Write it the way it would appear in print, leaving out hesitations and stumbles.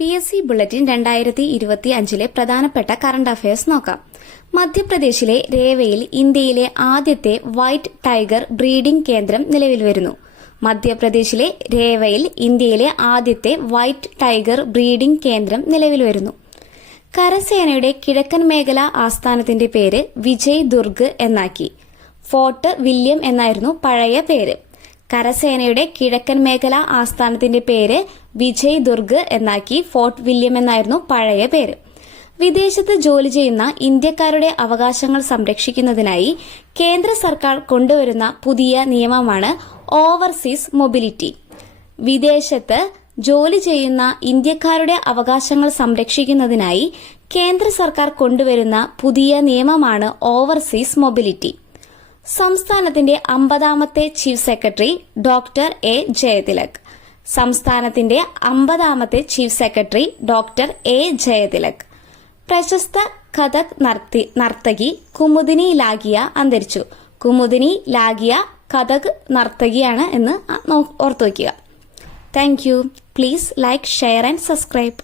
PSC bulletin 2025 പ്രധാനപ്പെട്ട current affairs നോക്കാം. മധ്യപ്രദേശിലെ രേവയിൽ ഇന്ത്യയിലെ ആദ്യത്തെ വൈറ്റ് ടൈഗർ ബ്രീഡിംഗ് കേന്ദ്രം നിലവിൽ വരുന്നു. മധ്യപ്രദേശിലെ രേവയിൽ ഇന്ത്യയിലെ ആദ്യത്തെ വൈറ്റ് ടൈഗർ ബ്രീഡിംഗ് കേന്ദ്രം നിലവിൽ വരുന്നു. കരസേനയുടെ കിഴക്കൻ മേഖല ആസ്ഥാനത്തിന്റെ പേര് വിജയ് ദുർഗ് എന്നാക്കി. ഫോർട്ട് വില്യം എന്നായിരുന്നു പഴയ പേര്. കരസേനയുടെ കിഴക്കൻ മേഖല ആസ്ഥാനത്തിന്റെ പേര് വിജയ് ദുർഗ് എന്നാക്കി. ഫോർട്ട് വില്യം എന്നായിരുന്നു പഴയ പേര്. വിദേശത്ത് ജോലി ചെയ്യുന്ന ഇന്ത്യക്കാരുടെ അവകാശങ്ങൾ സംരക്ഷിക്കുന്നതിനായി കേന്ദ്ര സർക്കാർ കൊണ്ടുവരുന്ന പുതിയ നിയമമാണ് ഓവർസീസ് മൊബിലിറ്റി. വിദേശത്ത് ജോലി ചെയ്യുന്ന ഇന്ത്യക്കാരുടെ അവകാശങ്ങൾ സംരക്ഷിക്കുന്നതിനായി കേന്ദ്ര സർക്കാർ കൊണ്ടുവരുന്ന പുതിയ നിയമമാണ് ഓവർസീസ് മൊബിലിറ്റി. സംസ്ഥാനത്തിന്റെ 50ാമത്തെ chief secretary doctor A Jayathilak. സംസ്ഥാനത്തിന്റെ 50ാമത്തെ chief secretary doctor A Jayathilak. പ്രശസ്ത കഥക് നർത്തകി കുമുദിനി ലാഗിയ അന്തരിച്ചു. കുമുദിനി ലാഗിയ കഥക് നർത്തകിയാണ് എന്ന് ഓർത്തു വയ്ക്കുക. Thank you. Please like, share and subscribe.